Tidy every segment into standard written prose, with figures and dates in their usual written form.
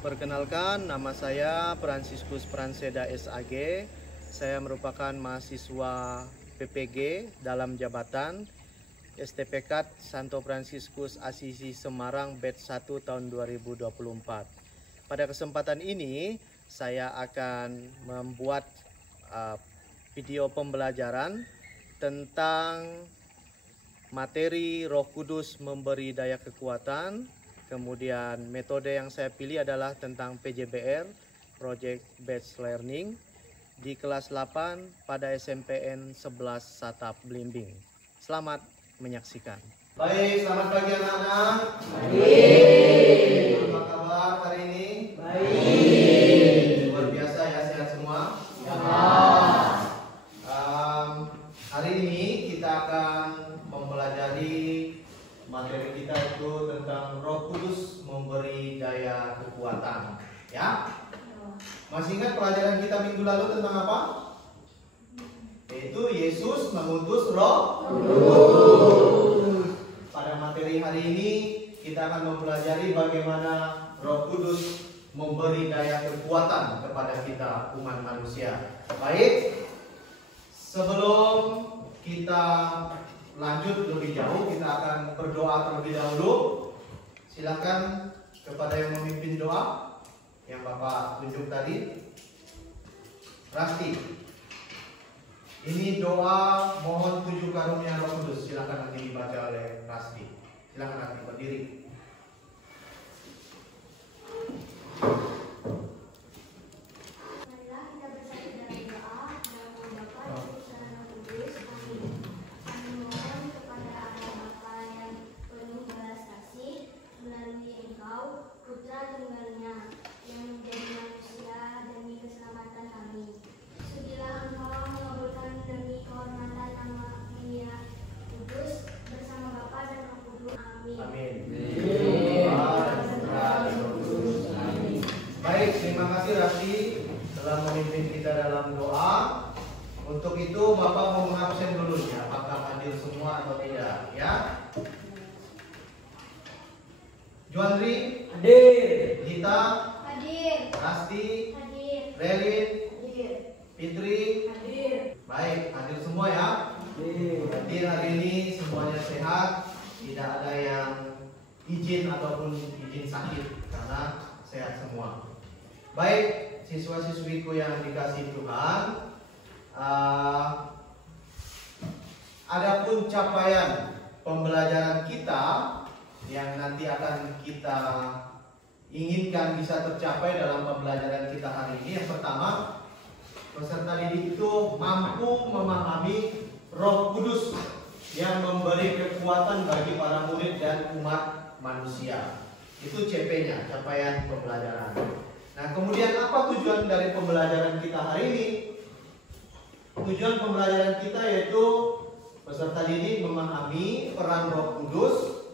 Perkenalkan, nama saya Fransiskus Pranseda SAG. Saya merupakan mahasiswa PPG dalam jabatan STPK Santo Fransiskus Asisi Semarang batch 1 tahun 2024. Pada kesempatan ini, saya akan membuat video pembelajaran tentang materi Roh Kudus memberi daya kekuatan. Kemudian metode yang saya pilih adalah tentang PJBR, Project Based Learning, di kelas 8 pada SMPN 11 Satap Blimbing. Selamat menyaksikan. Baik, selamat pagi anak-anak. Baik. Apa kabar hari ini? Baik. Luar biasa ya, sehat semua? Ya. Hari ini kita akan mempelajari materi kita itu tentang Roh Kudus memberi daya kekuatan, ya. Masih ingat pelajaran kita minggu lalu tentang apa? Yaitu Yesus mengutus Roh Kudus. Pada materi hari ini kita akan mempelajari bagaimana Roh Kudus memberi daya kekuatan kepada kita umat manusia. Baik, sebelum kita lanjut lebih jauh, kita akan berdoa terlebih dahulu. Silakan kepada yang memimpin doa yang Bapak tunjuk tadi, Rasti. Ini doa mohon 7 karunia Roh Kudus. Silakan nanti dibaca oleh Rasti. Silakan Rasti berdiri. Baik, terima kasih Rasti telah memimpin kita dalam doa. Untuk itu Bapak mau mengabsen dulu ya, apakah hadir semua atau tidak, ya. Juandri hadir, Gita hadir, Rasti hadir, Relin hadir, Fitri hadir. Baik, hadir semua ya. Berarti hari ini semuanya sehat, tidak ada yang izin ataupun izin sakit karena sehat semua. Baik, siswa-siswiku yang dikasih Tuhan, adapun capaian pembelajaran kita yang nanti akan kita inginkan bisa tercapai dalam pembelajaran kita hari ini. Yang pertama, peserta didik itu mampu memahami Roh Kudus yang memberi kekuatan bagi para murid dan umat manusia. Itu CP-nya, capaian pembelajaran. Nah, kemudian apa tujuan dari pembelajaran kita hari ini? Tujuan pembelajaran kita yaitu peserta didik memahami peran Roh Kudus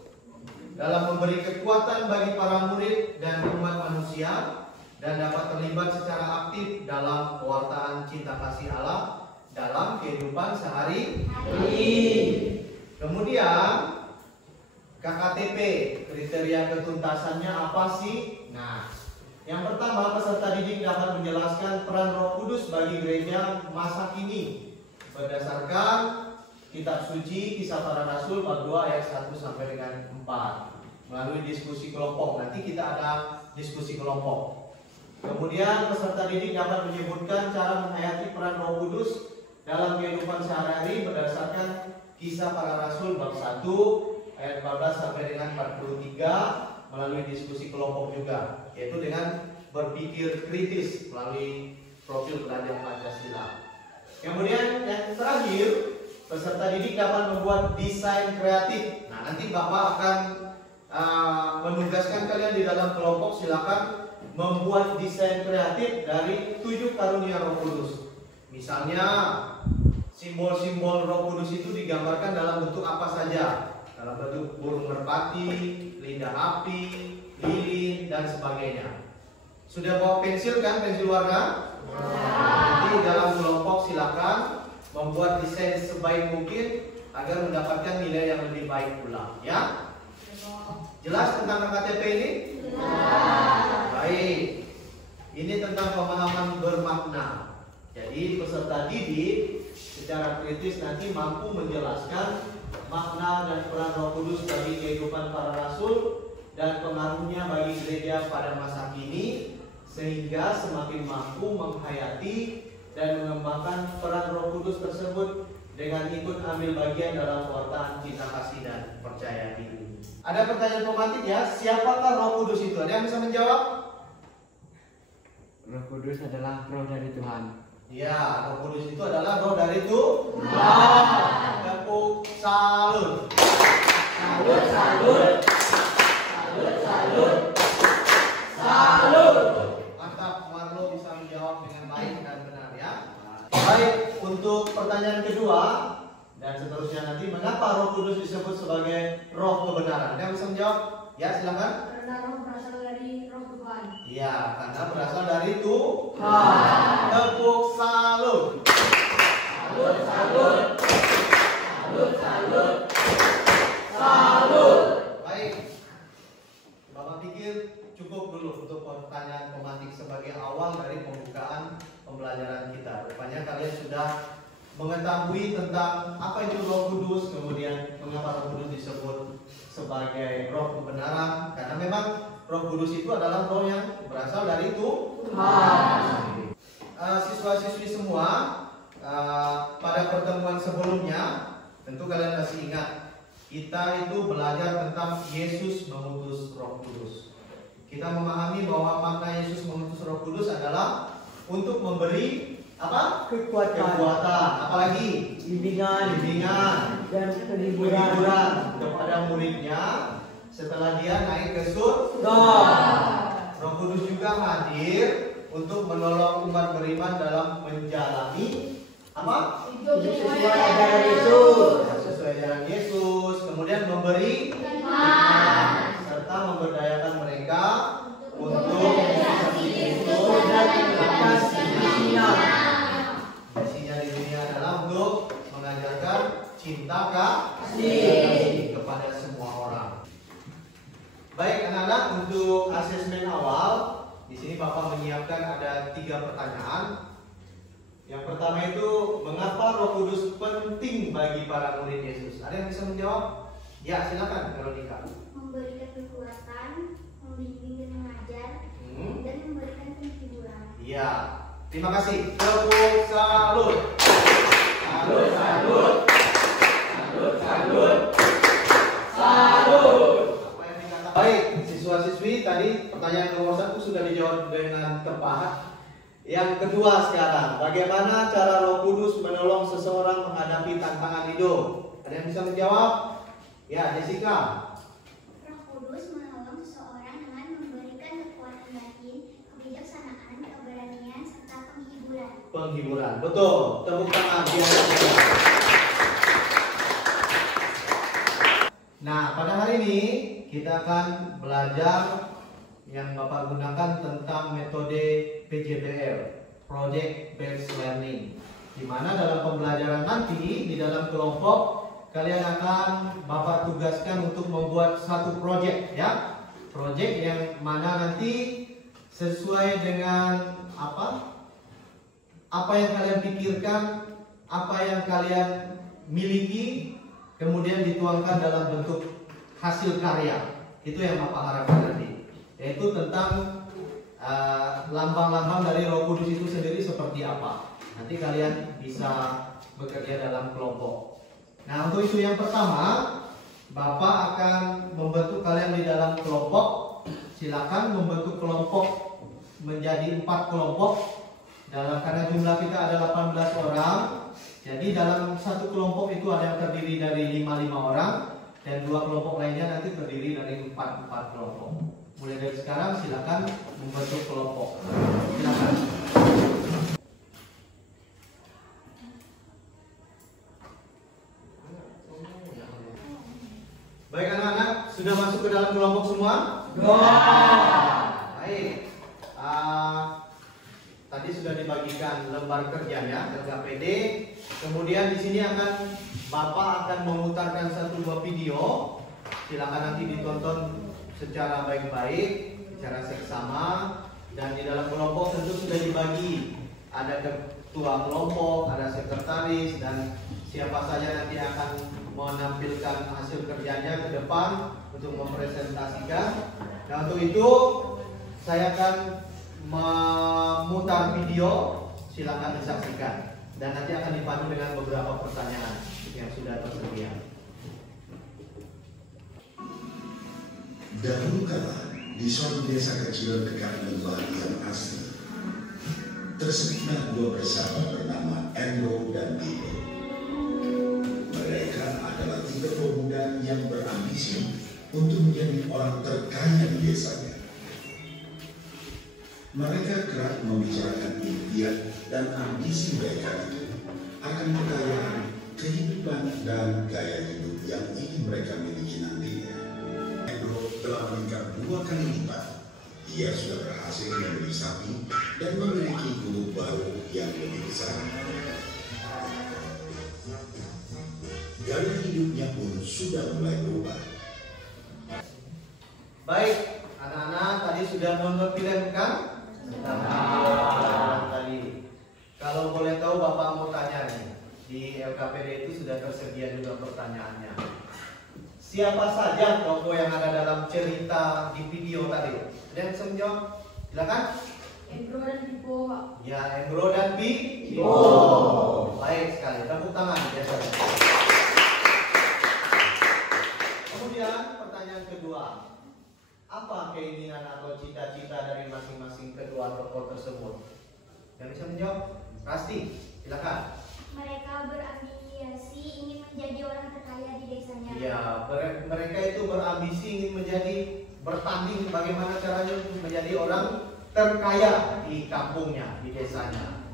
dalam memberi kekuatan bagi para murid dan umat manusia dan dapat terlibat secara aktif dalam pewartaan cinta kasih Allah dalam kehidupan sehari-hari. Kemudian KKTP, kriteria ketuntasannya apa sih? Nah, yang pertama, peserta didik dapat menjelaskan peran Roh Kudus bagi gereja masa kini berdasarkan kitab suci Kisah Para Rasul bab 2 ayat 1 sampai dengan 4 melalui diskusi kelompok. Nanti kita ada diskusi kelompok. Kemudian peserta didik dapat menyebutkan cara menghayati peran Roh Kudus dalam kehidupan sehari-hari berdasarkan Kisah Para Rasul bab 1 ayat 14 sampai dengan 43 melalui diskusi kelompok juga, yaitu dengan berpikir kritis melalui profil belajar Pancasila. Kemudian yang terakhir, peserta didik dapat membuat desain kreatif. Nah, nanti Bapak akan menugaskan kalian di dalam kelompok, silakan membuat desain kreatif dari 7 karunia Roh Kudus. Misalnya simbol-simbol Roh Kudus itu digambarkan dalam bentuk apa saja? Dalam bentuk burung merpati, lidah api, lilin, dan sebagainya. Sudah bawa pensil kan, pensil warna? Nanti dalam kelompok silakan membuat desain sebaik mungkin agar mendapatkan nilai yang lebih baik pula, ya. Jelas tentang KTP ini? Jelas. Baik, ini tentang pemahaman bermakna. Jadi peserta didik secara kritis nanti mampu menjelaskan makna dan peran Roh Kudus bagi kehidupan para rasul dan pengaruhnya bagi gereja pada masa kini, sehingga semakin mampu menghayati dan mengembangkan peran Roh Kudus tersebut dengan ikut ambil bagian dalam pewartaan cinta kasih dan percaya diri. Ada pertanyaan pematik ya, siapakah Roh Kudus itu? Ada yang bisa menjawab? Roh Kudus adalah roh dari Tuhan. Ya, Roh Kudus itu adalah roh dari Tuhan. Tepuk salut. Salut, salut. Salut, salut. Salut. Mantap, Marlo bisa menjawab dengan baik dan benar ya. Baik, untuk pertanyaan kedua dan seterusnya nanti, mengapa Roh Kudus disebut sebagai roh kebenaran? Ada yang bisa menjawab? Ya, silakan. Karena roh berasal dari roh Tuhan. Ya, karena berasal dari Tuhan. Tepuk salut. Salut, salut. Salut, salut. Salut. Baik. Bapak pikir cukup dulu untuk pertanyaan pematik sebagai awal dari pembukaan pembelajaran kita. Rupanya kalian sudah mengetahui tentang apa itu Roh Kudus, kemudian mengapa Roh Kudus disebut sebagai roh kebenaran, karena memang Roh Kudus itu adalah roh yang berasal dari Tuhan. Siswa-siswi semua, pada pertemuan sebelumnya tentu kalian masih ingat kita itu belajar tentang Yesus mengutus Roh Kudus. Kita memahami bahwa makna Yesus mengutus Roh Kudus adalah untuk memberi apa? Kekuatan, apalagi bimbingan dan penghiburan kepada muridnya setelah dia naik ke surga. Roh Kudus juga hadir untuk menolong umat beriman dalam menjalani apa? Hidup sesuai ajaran Yesus. Sesuai ajaran Yesus, kemudian memberi iman serta memberdayakan mereka untuk misinya di dunia adalah untuk mengajarkan cinta kasih kepada semua orang. Baik anak-anak, untuk asesmen awal di sini Bapak menyiapkan ada 3 pertanyaan. Yang pertama itu, mengapa Roh Kudus penting bagi para murid Yesus? Ada yang bisa menjawab? Ya, silakan Veronica. Memberikan kekuatan, membimbing dan mengajar, dan memberikan penghiburan. Iya, terima kasih. Tepuk salut. Salut, salut. Salut, salut. Salut. Apa yang dikatakan? Baik, siswa-siswi tadi pertanyaan nomor 1 sudah dijawab dengan tepat. Yang kedua sekarang, bagaimana cara Roh Kudus menolong seseorang menghadapi tantangan hidup? Ada yang bisa menjawab? Ya, Jessica. Roh Kudus menolong seseorang dengan memberikan kekuatan batin, kebijaksanaan, keberanian, serta penghiburan. Penghiburan, betul. Tepuk tangan. Nah, pada hari ini kita akan belajar yang Bapak gunakan tentang metode PJBL, Project Based Learning, di mana dalam pembelajaran nanti di dalam kelompok kalian akan Bapak tugaskan untuk membuat satu project ya, project yang mana nanti sesuai dengan apa yang kalian pikirkan, apa yang kalian miliki, kemudian dituangkan dalam bentuk hasil karya. Itu yang Bapak harapkan nanti, yaitu tentang lambang-lambang dari Roh Kudus itu sendiri seperti apa. Nanti kalian bisa bekerja dalam kelompok. Nah, untuk itu yang pertama, Bapak akan membentuk kalian di dalam kelompok. Silakan membentuk kelompok menjadi 4 kelompok. Karena jumlah kita ada 18 orang, jadi dalam satu kelompok itu ada yang terdiri dari 5 orang, dan 2 kelompok lainnya nanti terdiri dari 4 kelompok. Mulai dari sekarang silakan membentuk kelompok. Silakan. Baik anak-anak, sudah masuk ke dalam kelompok semua? Baik. Tadi sudah dibagikan lembar kerjanya, LKPD. Kemudian di sini Bapak akan memutarkan 1-2 video. Silakan nanti ditonton secara baik-baik, secara seksama. Dan di dalam kelompok tentu sudah dibagi, ada ketua kelompok, ada sekretaris, dan siapa saja nanti akan menampilkan hasil kerjanya ke depan untuk mempresentasikan. Nah, untuk itu saya akan memutar video, silakan disaksikan, dan nanti akan dipandu dengan beberapa pertanyaan yang sudah tersedia. Dahulu kala di suatu desa kecil dekat lembah yang asli, tersebutlah dua bersahabat bernama Endro dan Bibo. Mereka adalah tiga pemuda yang berambisi untuk menjadi orang terkaya di desanya. Mereka kerap membicarakan impian dan ambisi mereka itu akan kekayaan, kehidupan, dan gaya hidup yang ingin mereka miliki nantinya. Endro telah meningkat 2 kali lipat. Ia sudah berhasil membeli sapi dan memiliki gubuk baru yang lebih besar. Gaya hidupnya pun sudah mulai berubah. Baik, anak-anak tadi sudah nonton film kan? Tadi. Kalau boleh tahu Bapak mau tanya nih, di LKPD itu sudah tersedia juga pertanyaannya. Siapa saja tokoh yang ada dalam cerita di video tadi? Ada yang bisa menjawab? Silakan. Endro dan Bibo. Ya, Endro dan Bibo. Baik sekali. Tepuk tangan biasanya. Kemudian pertanyaan kedua. Apa keinginan atau cita-cita dari masing-masing kedua tokoh tersebut? Yang bisa menjawab? Rasti, silakan. Mereka berambisi ingin menjadi orang terkaya di desanya. Ya, mereka itu berambisi ingin bertanding bagaimana caranya untuk menjadi orang terkaya di kampungnya, di desanya.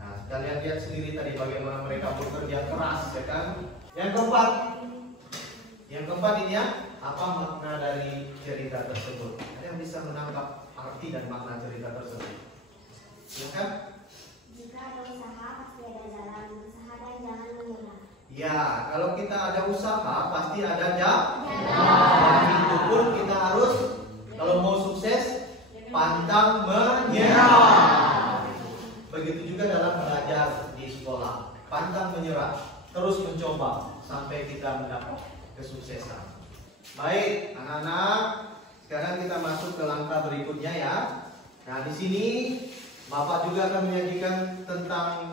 Nah, kalian lihat sendiri tadi bagaimana mereka bekerja keras, ya kan? Yang keempat ini ya, apa makna dari cerita tersebut? Ada yang bisa menangkap arti dan makna cerita tersebut? Silakan. Jika ada usaha, pasti ada jalan. Usaha dan jangan menyerah. Ya, kalau kita ada usaha pasti ada jalan. Itu pun kita harus, kalau mau sukses, pantang menyerah. Begitu juga dalam belajar di sekolah, pantang menyerah, terus mencoba sampai kita mendapat kesuksesan. Baik, anak-anak, sekarang kita masuk ke langkah berikutnya ya. Nah, di sini Bapak juga akan menyajikan tentang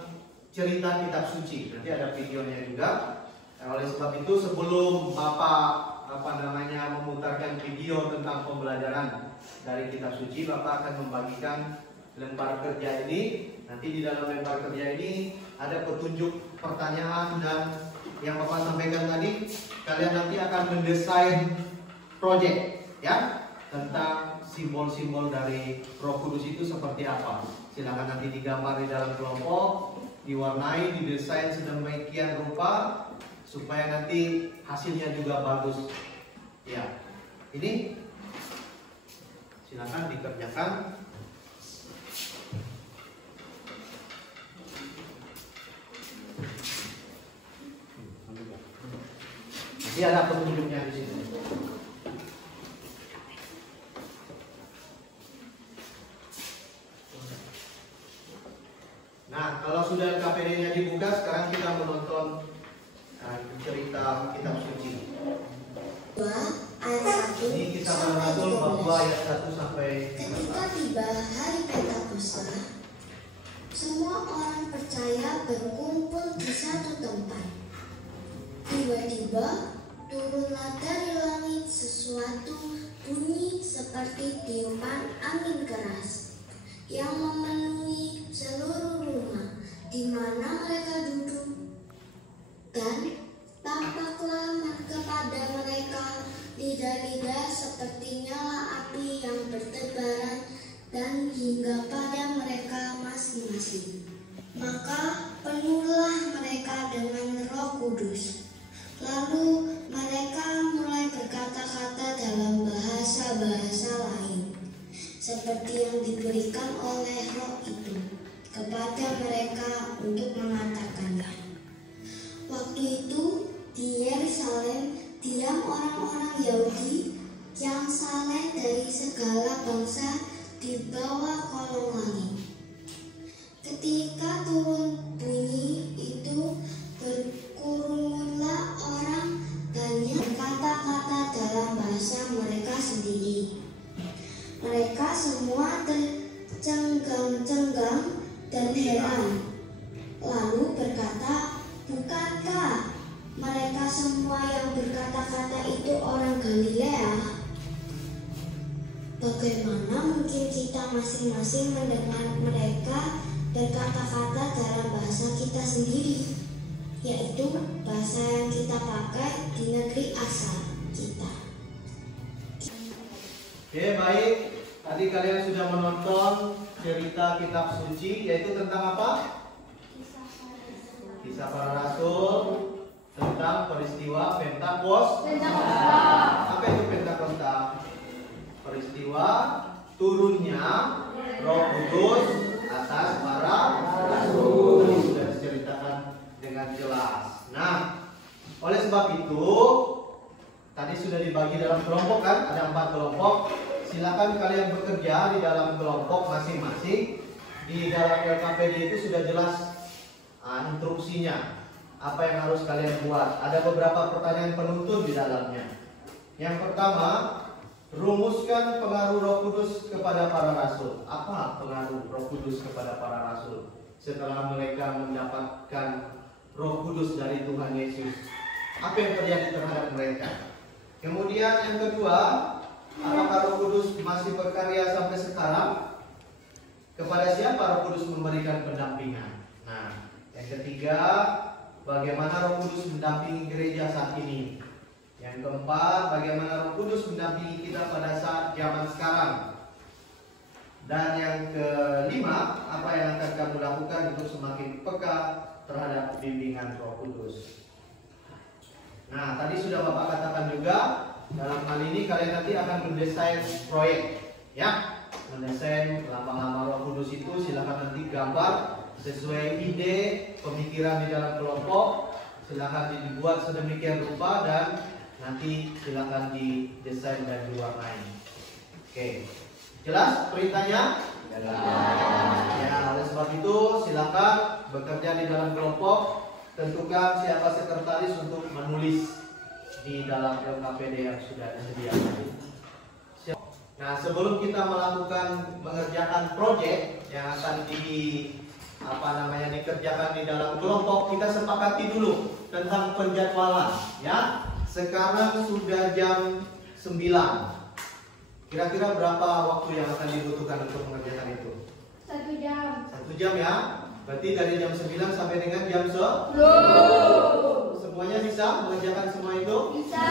cerita kitab suci. Nanti ada videonya juga. Nah, oleh sebab itu sebelum Bapak memutarkan video tentang pembelajaran dari kitab suci, Bapak akan membagikan lembar kerja ini. Nanti di dalam lembar kerja ini ada petunjuk pertanyaan dan yang Bapak sampaikan tadi, kalian nanti akan mendesain project ya tentang simbol-simbol dari Roh Kudus itu seperti apa. Silakan nanti digambar di dalam kelompok, diwarnai, didesain sedemikian rupa supaya nanti hasilnya juga bagus. Ya, ini silakan dikerjakan. Nanti ada petunjuknya di sini. Nah, kalau sudah KPD-nya dibuka, sekarang kita menonton cerita kitab suci. Ini kisah para rasul bab 2 ayat 1 sampai 5. Ketika tiba hari Pentakosta, semua orang percaya berkumpul di satu tempat. Tiba-tiba turunlah dari langit sesuatu bunyi seperti tiupan angin keras yang memenuhi seluruh rumah di mana mereka duduk, dan tampaklah kepada mereka lidah-lidah seperti nyala api yang bertebaran dan hingga pada mereka masing-masing. Maka penuhlah mereka dengan Roh Kudus. Lalu mereka mulai berkata-kata dalam bahasa-bahasa lain, seperti yang diberikan oleh Roh itu kepada mereka untuk mengatakannya. Waktu itu di Yerusalem diam orang-orang Yahudi yang saleh dari segala bangsa di bawah kolong langit. Ketika turun bunyi itu, berkerumunlah orang banyak kata-kata dalam bahasa mereka sendiri. Mereka semua tercengang-cengang dan heran, lalu berkata, "Bukankah mereka semua yang berkata-kata itu orang Galilea? Bagaimana mungkin kita masing-masing mendengar mereka berkata-kata dalam bahasa kita sendiri, yaitu bahasa yang kita pakai di negeri asal kita?" Oke, baik. Tadi kalian sudah menonton cerita kitab suci, yaitu tentang apa? Kisah para Rasul, tentang peristiwa Pentakosta. Apa itu Pentakosta? Peristiwa turunnya Roh Kudus atas para rasul. Ini sudah diceritakan dengan jelas. Nah, oleh sebab itu tadi sudah dibagi dalam kelompok kan? Ada 4 kelompok. Silakan kalian bekerja di dalam kelompok masing-masing. Di dalam LKPD itu sudah jelas instruksinya. Apa yang harus kalian buat? Ada beberapa pertanyaan penuntun di dalamnya. Yang pertama, rumuskan pengaruh Roh Kudus kepada para rasul. Apa pengaruh Roh Kudus kepada para rasul setelah mereka mendapatkan Roh Kudus dari Tuhan Yesus? Apa yang terjadi terhadap mereka? Kemudian yang kedua, apakah Roh Kudus masih berkarya sampai sekarang? Kepada siapa Roh Kudus memberikan pendampingan? Nah, yang ketiga, bagaimana Roh Kudus mendampingi gereja saat ini? Yang keempat, bagaimana Roh Kudus mendampingi kita pada saat zaman sekarang? Dan yang kelima, apa yang akan kamu lakukan untuk semakin peka terhadap bimbingan Roh Kudus? Nah, tadi sudah Bapak katakan juga, dalam hal ini kalian nanti akan mendesain proyek, ya, mendesain lambang-lambang Roh Kudus itu. Silakan nanti gambar sesuai ide pemikiran di dalam kelompok. Silakan dibuat sedemikian rupa dan nanti silakan didesain dan diwarnai. Oke, jelas perintahnya? Ya, oleh sebab itu silakan bekerja di dalam kelompok. Tentukan siapa sekretaris untuk menulis di dalam LKPD yang sudah disediakan. Nah, sebelum kita melakukan mengerjakan proyek yang akan dikerjakan di dalam kelompok, kita sepakati dulu tentang penjadwalan, ya. Sekarang sudah jam 9. Kira-kira berapa waktu yang akan dibutuhkan untuk mengerjakan itu? 1 jam. 1 jam ya. Berarti dari jam 9 sampai dengan jam 10. Semuanya bisa mengerjakan semua itu? Bisa.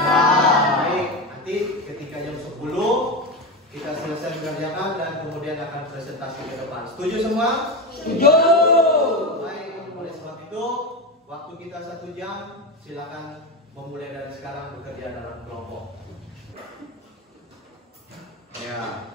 Baik, nanti ketika jam 10 kita selesai mengerjakan dan kemudian akan presentasi ke depan. Setuju semua? Setuju. Baik, oleh sebab itu waktu kita 1 jam, silakan memulai dari sekarang bekerja dalam kelompok. Ya.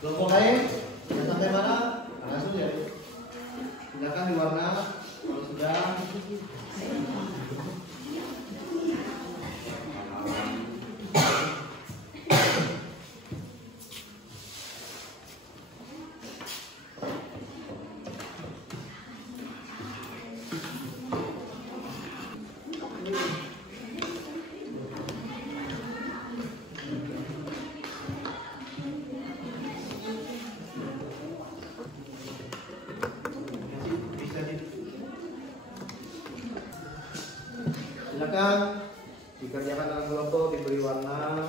Kelompok lain sudah sampai mana? Langsung ya. Silakan diwarna kalau sudah. Silakan dikerjakan dalam kelompok, diberi warna.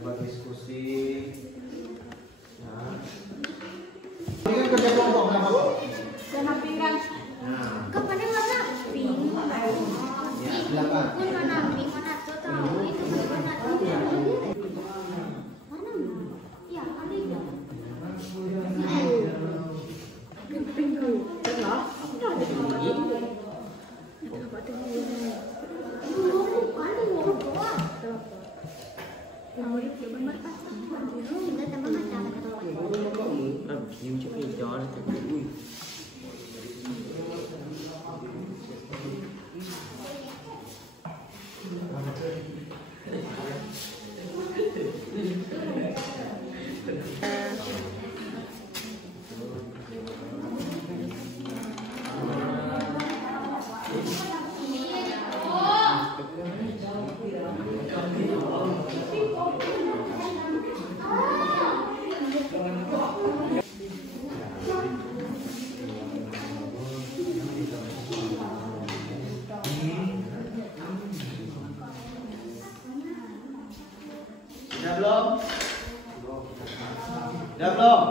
Buat diskusi. Nah, ini kan kerja kelompok, kenapa kok? Warna pink kan? Nah, Kepada warna pink. ya silakan. Bukan warna pink, warna tuh tahu itu warna tuh. Mana? Ya, ada itu. Enggak tambah mata Sudah belum? Sudah belum?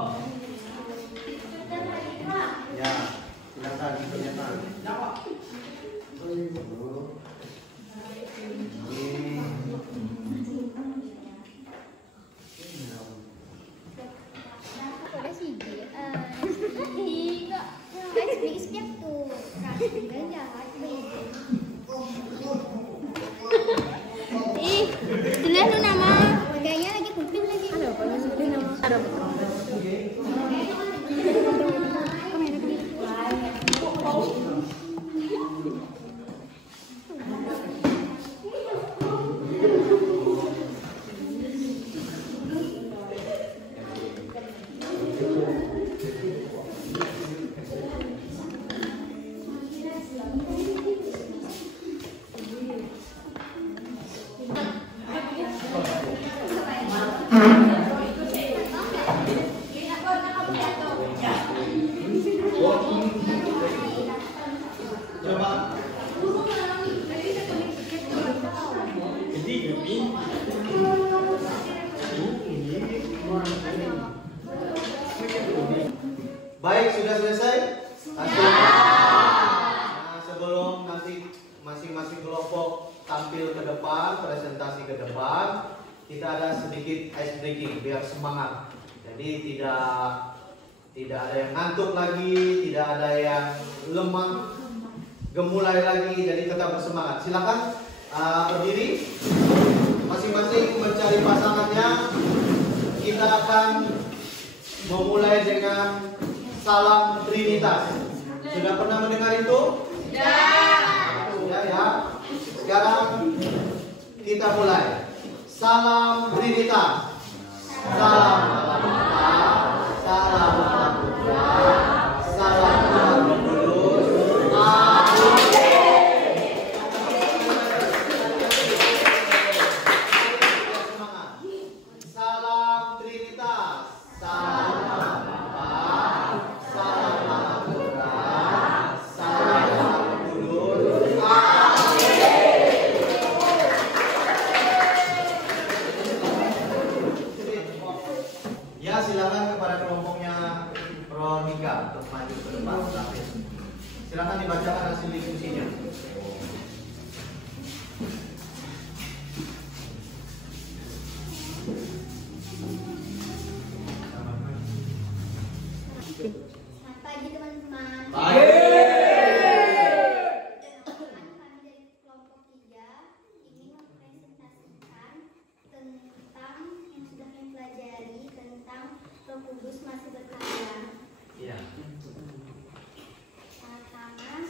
Ya, silakan dikerjakan. Udah sih tiga setiap tuh rasanya jahat ih jelas lu nama kayaknya lagi kuping lagi ada apa sih nama ada Coba. Baik, sudah selesai? Nah, sebelum nanti masing-masing kelompok tampil ke depan, presentasi ke depan, kita ada sedikit ice breaking biar semangat. Jadi tidak ada yang ngantuk lagi, tidak ada yang lemah, gemulai lagi, jadi tetap bersemangat. Silakan berdiri, masing-masing mencari pasangannya. Kita akan memulai dengan salam Trinitas. Sudah pernah mendengar itu? Sudah ya. Sekarang kita mulai. Salam Trinitas. Salam Bapa, salam Putra, salam Roh Kudus. Salam Trinitas. Salam Bapa, salam Putra, salam Roh Kudus. Ya, silakan kepada kelompoknya Veronica untuk maju ke depan. Silakan dibacakan hasil diskusinya. Selamat pagi teman-teman. Baik. Kami dari kelompok 3 ingin mempresentasikan tentang yang sudah kami pelajari tentang Roh Kudus masih berkarya. Iya. Pertama, kami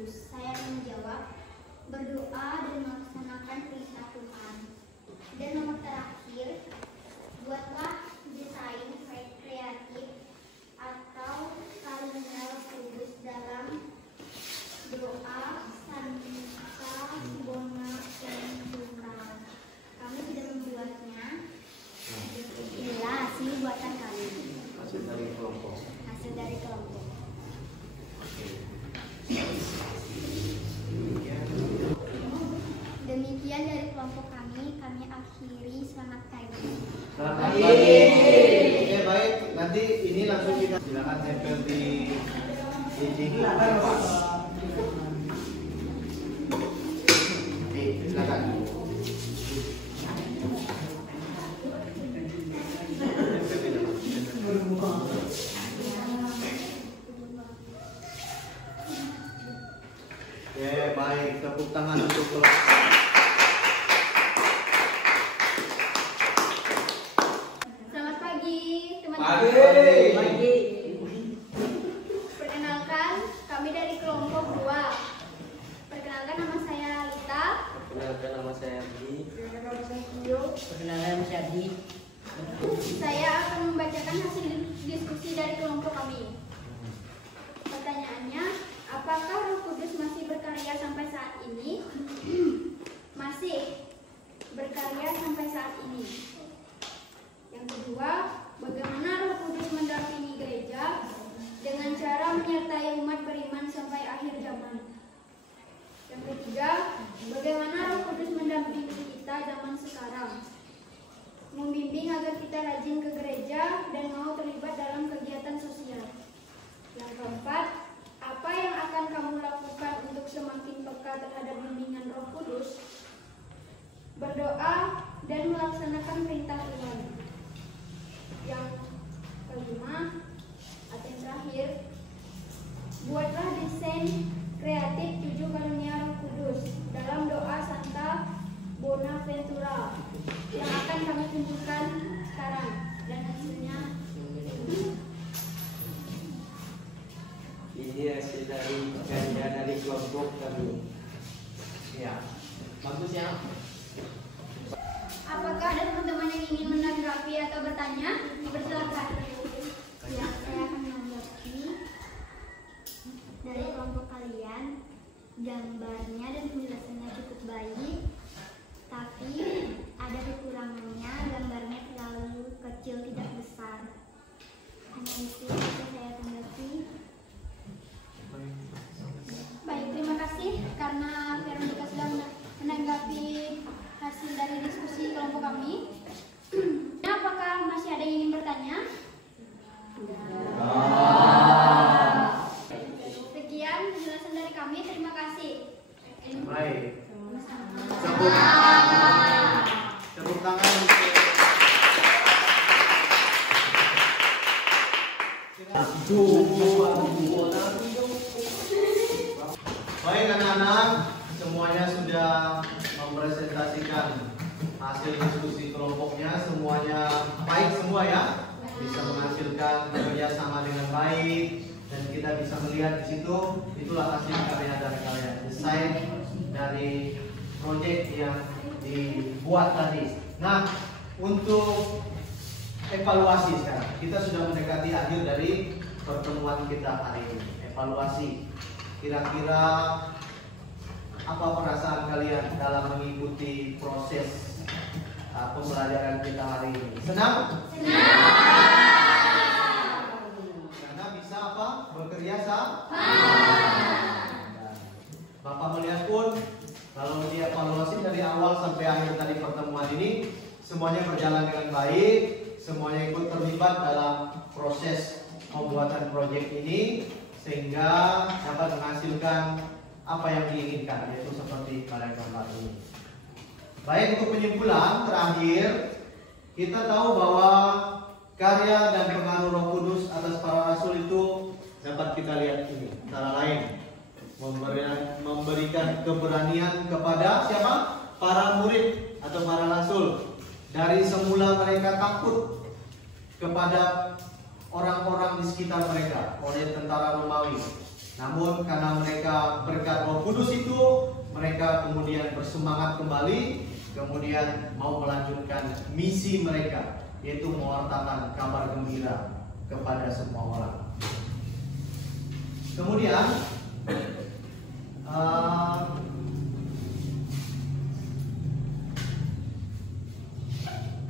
Kudus? Saya akan menjawab, berdoa dan melaksanakan perintah Tuhan. Dan nomor terakhir, buatlah desain kreatif atau karunia Roh Kudus dalam doa Santa Bona Ventura. Kami sudah membuatnya. Inilah hasil buatan kami. Hasil dari kelompok. Hasil dari kelompok. Demikian dari kelompok kami akhiri. Selamat pagi. Selamat pagi. Oke, baik. Nanti ini langsung kita silakan tempel di dinding. Oke, silakan. Oke, baik. Tepuk tangan untuk kelompok. Selamat pagi teman-teman. Pagi. Perkenalkan, kami dari kelompok 2. Perkenalkan, nama saya Lita. Perkenalkan, nama saya Abdi. Perkenalkan, nama saya Abdi. Saya akan membacakan hasil diskusi dari kelompok kami. Pertanyaannya, apakah Roh Kudus masih berkarya sampai saat ini? Masih berkarya sampai saat ini. Yang kedua, bagaimana Roh Kudus mendampingi gereja dengan cara menyertai umat beriman sampai akhir zaman? Yang ketiga, bagaimana Roh Kudus mendampingi kita zaman sekarang? Membimbing agar kita rajin ke gereja dan mau terlibat dalam kegiatan sosial. Yang keempat, apa yang akan kamu lakukan untuk semakin peka terhadap bimbingan Roh Kudus? Berdoa dan melaksanakan perintah Tuhan. Yang kelima, atau yang terakhir, buatlah desain kreatif 7 karunia Roh Kudus dalam doa Santa Bonaventura yang akan kami tunjukkan sekarang, dan hasilnya Ini hasil dari kerja dari kelompok kami. Ya, bagus ya. apakah ada teman-teman yang ingin menanggapi atau bertanya? Bersilakan. Ya, saya akan menanggapi dari kelompok kalian. Gambarnya dan penjelasannya cukup baik, tapi ada kekurangannya. Gambarnya terlalu kecil, tidak besar. Hanya itu yang saya tanggapi. Baik, terima kasih karena Veronica sudah menanggapi hasil dari diskusi kelompok kami. Nah, apakah masih ada yang ingin bertanya? Sekian penjelasan dari kami. Terima kasih. Baik. Tepuk tangan untuk baik anak-anak, semuanya sudah mempresentasikan hasil diskusi kelompoknya. Semuanya baik semua ya, bisa menghasilkan kerjasama dengan baik, dan kita bisa melihat di situ itulah hasil karya dari kalian, desain dari proyek yang dibuat tadi. Nah, untuk evaluasi sekarang, kita sudah mendekati akhir dari pertemuan kita hari ini. Evaluasi, kira-kira apa perasaan kalian dalam mengikuti proses pembelajaran kita hari ini? Senang? Karena bisa apa? Bekerja sama. Bapak melihat pun kalau dievaluasi dari awal sampai akhir tadi pertemuan ini, semuanya berjalan dengan baik, semuanya ikut terlibat dalam proses pembuatan proyek ini, sehingga dapat menghasilkan apa yang diinginkan, yaitu seperti pada gambar ini. Baik, untuk penyimpulan terakhir, kita tahu bahwa karya dan pengaruh Roh Kudus atas para rasul itu dapat kita lihat ini. Antara lain, memberikan keberanian kepada siapa? Para murid atau para rasul. Dari semula mereka takut kepada orang-orang di sekitar mereka oleh tentara Romawi. Namun karena mereka berkat Roh Kudus itu, mereka kemudian bersemangat kembali, kemudian mau melanjutkan misi mereka, yaitu mewartakan kabar gembira kepada semua orang. Kemudian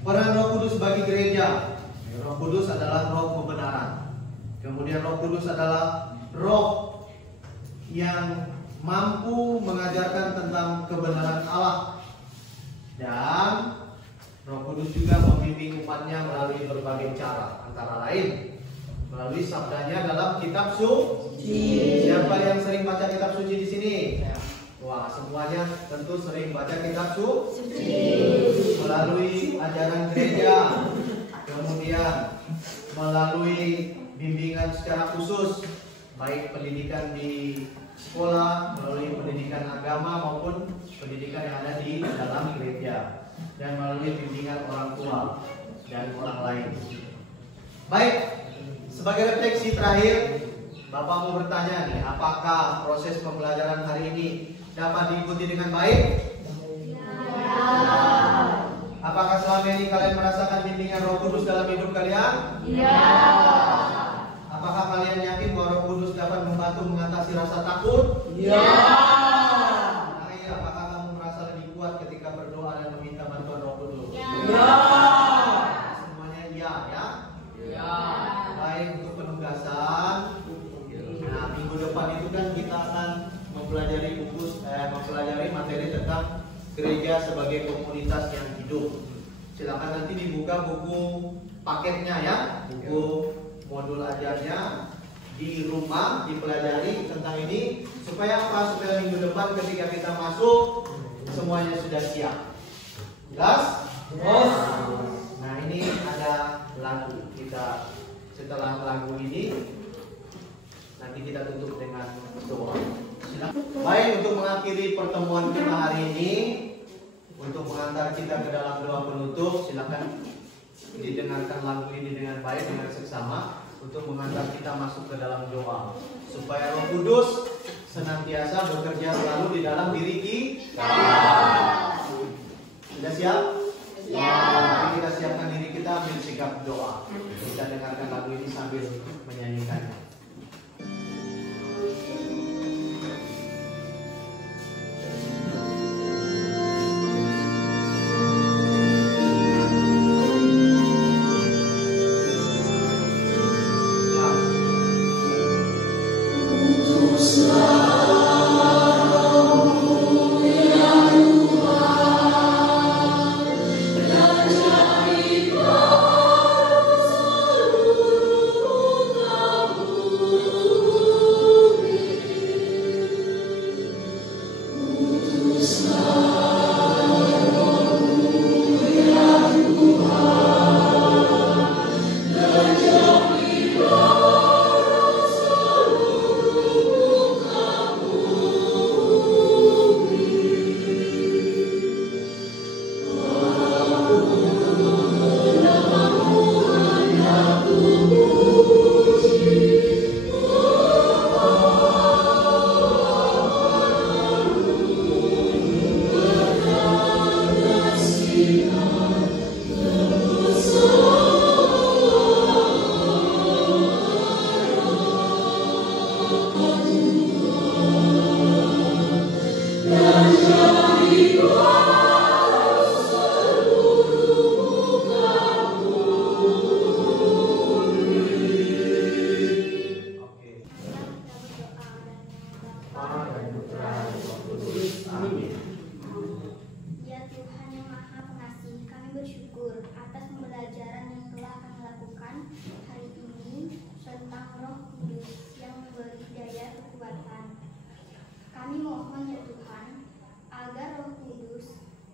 peran Roh Kudus bagi gereja. Roh Kudus adalah roh kebenaran. Kemudian Roh Kudus adalah roh yang mampu mengajarkan tentang kebenaran Allah. Dan Roh Kudus juga membimbing umatnya melalui berbagai cara, antara lain melalui sabdanya dalam kitab suci. Siapa yang sering baca kitab suci di sini? Wah, semuanya tentu sering baca kitab suci. Melalui ajaran gereja, kemudian melalui bimbingan secara khusus, baik pendidikan di sekolah, melalui pendidikan agama maupun pendidikan yang ada di dalam gereja, dan melalui bimbingan orang tua dan orang lain. Baik, sebagai refleksi terakhir, Bapak mau bertanya nih, apakah proses pembelajaran hari ini dapat diikuti dengan baik? Ya. Apakah selama ini kalian merasakan bimbingan Roh Kudus dalam hidup kalian? Ya. Apakah kalian yakin bahwa Roh Kudus dapat membantu mengatasi rasa takut? Ya. Nah, iya, apakah kamu merasa lebih kuat ketika berdoa dan meminta bantuan Roh Kudus? Ya. Semuanya iya ya? Ya. Baik, untuk penugasan. Nah, minggu depan itu kan kita akan mempelajari mempelajari materi tentang gereja sebagai komunitas yang hidup. Silakan nanti dibuka buku paketnya ya, buku modul ajarnya di rumah, dipelajari tentang ini supaya apa? Supaya minggu depan ketika kita masuk semuanya sudah siap. Jelas? Terus? Nah, ini ada lagu. Kita setelah lagu ini nanti kita tutup dengan doa. Baik, untuk mengakhiri pertemuan kita hari ini, untuk mengantar kita ke dalam doa penutup, silakan didengarkan lagu ini dengan baik, dengan seksama, untuk mengantar kita masuk ke dalam doa, supaya Roh Kudus senantiasa bekerja selalu di dalam diri kita. Sudah siap? Mari kita siapkan diri kita, ambil sikap doa. Kita dengarkan lagu ini sambil menyanyikannya. Ya Tuhan yang Maha Pengasih, kami bersyukur atas pembelajaran yang telah kami lakukan hari ini tentang Roh Kudus yang memberi daya kekuatan. Kami mohon ya Tuhan, agar Roh Kudus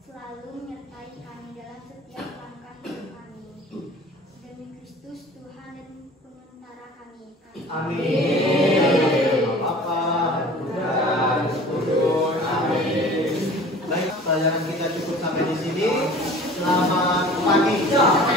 selalu menyertai kami dalam setiap langkah hidup kami. Demi Kristus Tuhan dan Pementara kami. Amin. Bapa dan Putra dan Roh Kudus. Amin. Baik, pelajaran kita cukup sampai di sini. Selamat pagi.